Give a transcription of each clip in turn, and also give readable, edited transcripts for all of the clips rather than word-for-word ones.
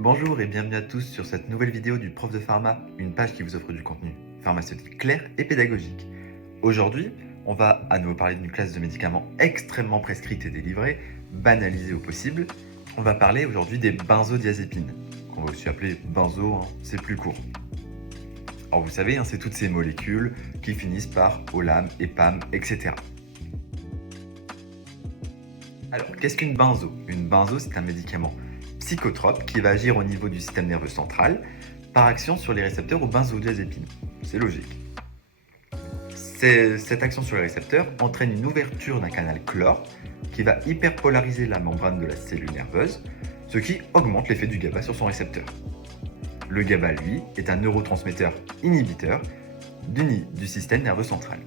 Bonjour et bienvenue à tous sur cette nouvelle vidéo du Prof de Pharma, une page qui vous offre du contenu pharmaceutique clair et pédagogique. Aujourd'hui, on va à nouveau parler d'une classe de médicaments extrêmement prescrite et délivrée, banalisée au possible. On va parler aujourd'hui des benzodiazépines, qu'on va aussi appeler benzo, c'est plus court. Alors vous savez, c'est toutes ces molécules qui finissent par OLAM, EPAM, etc. Alors, qu'est-ce qu'une benzo? Une benzo, c'est un médicament psychotrope qui va agir au niveau du système nerveux central par action sur les récepteurs aux benzodiazépines. C'est logique. Cette action sur les récepteurs entraîne une ouverture d'un canal chlore qui va hyperpolariser la membrane de la cellule nerveuse, ce qui augmente l'effet du GABA sur son récepteur. Le GABA, lui, est un neurotransmetteur inhibiteur du système nerveux central.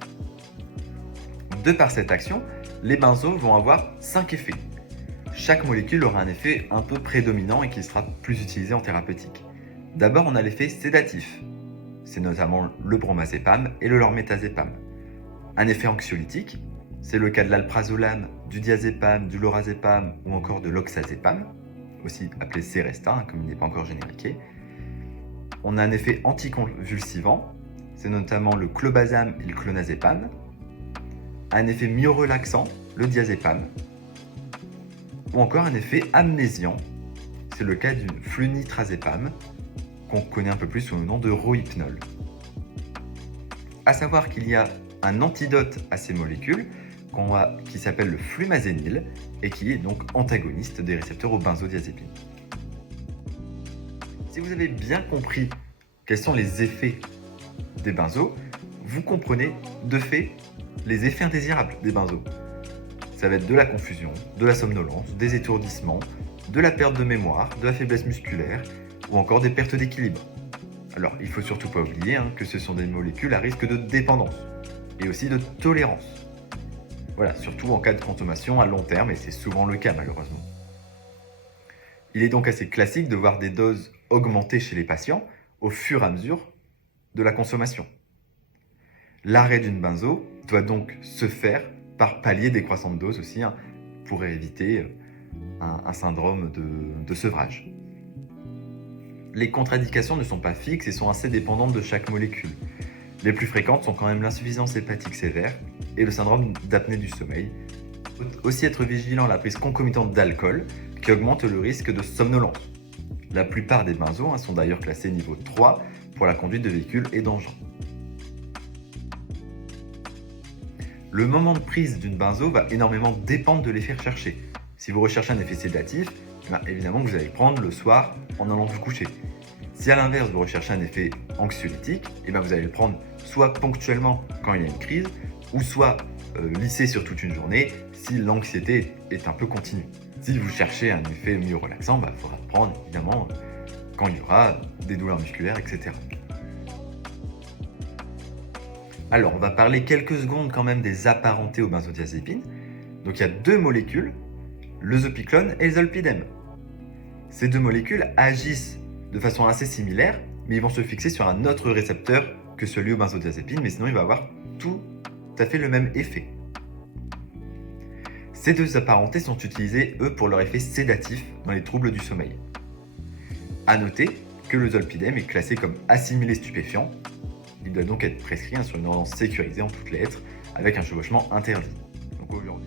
De par cette action, les benzos vont avoir 5 effets. Chaque molécule aura un effet un peu prédominant et qui sera plus utilisé en thérapeutique. D'abord, on a l'effet sédatif. C'est notamment le bromazépam et le lormétazépam. Un effet anxiolytique, c'est le cas de l'alprazolam, du diazépam, du lorazépam ou encore de l'oxazépam, aussi appelé Seresta, comme il n'est pas encore génériqué. On a un effet anticonvulsivant, c'est notamment le clobazam et le clonazépam. Un effet myorelaxant, le diazépam. Ou encore un effet amnésiant, c'est le cas du flunitrazépam, qu'on connaît un peu plus sous le nom de rohypnol. A savoir qu'il y a un antidote à ces molécules qui s'appelle le flumazénil et qui est donc antagoniste des récepteurs aux benzodiazépines. Si vous avez bien compris quels sont les effets des benzos, vous comprenez de fait les effets indésirables des benzos. Ça va être de la confusion, de la somnolence, des étourdissements, de la perte de mémoire, de la faiblesse musculaire ou encore des pertes d'équilibre. Alors, il ne faut surtout pas oublier que ce sont des molécules à risque de dépendance et aussi de tolérance. Voilà, surtout en cas de consommation à long terme, et c'est souvent le cas malheureusement. Il est donc assez classique de voir des doses augmenter chez les patients au fur et à mesure de la consommation. L'arrêt d'une benzo doit donc se faire par palier décroissant de dose aussi, pour éviter un syndrome de sevrage. Les contre-indications ne sont pas fixes et sont assez dépendantes de chaque molécule. Les plus fréquentes sont quand même l'insuffisance hépatique sévère et le syndrome d'apnée du sommeil. Il faut aussi être vigilant à la prise concomitante d'alcool qui augmente le risque de somnolence. La plupart des benzos sont d'ailleurs classés niveau 3 pour la conduite de véhicules et d'engins. Le moment de prise d'une benzo va énormément dépendre de l'effet recherché. Si vous recherchez un effet sédatif, évidemment que vous allez le prendre le soir en allant vous coucher. Si à l'inverse vous recherchez un effet anxiolytique, vous allez le prendre soit ponctuellement quand il y a une crise, ou soit lisser sur toute une journée si l'anxiété est un peu continue. Si vous cherchez un effet mieux relaxant, il faudra le prendre évidemment quand il y aura des douleurs musculaires, etc. Alors, on va parler quelques secondes quand même des apparentés aux benzodiazépines. Donc, il y a deux molécules, le zopiclone et le zolpidem. Ces deux molécules agissent de façon assez similaire, mais ils vont se fixer sur un autre récepteur que celui aux benzodiazépines, mais sinon il va avoir tout à fait le même effet. Ces deux apparentés sont utilisées, eux, pour leur effet sédatif dans les troubles du sommeil. A noter que le zolpidem est classé comme assimilé stupéfiant. Il doit donc être prescrit sur une ordonnance sécurisée en toutes lettres, avec un chevauchement interdit. Donc aujourd'hui.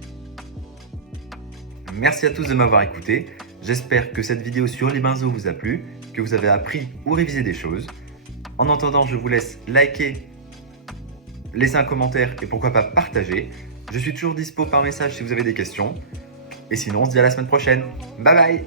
Merci à tous de m'avoir écouté. J'espère que cette vidéo sur les benzos vous a plu, que vous avez appris ou révisé des choses. En attendant, je vous laisse liker, laisser un commentaire et pourquoi pas partager. Je suis toujours dispo par message si vous avez des questions. Et sinon, on se dit à la semaine prochaine. Bye bye!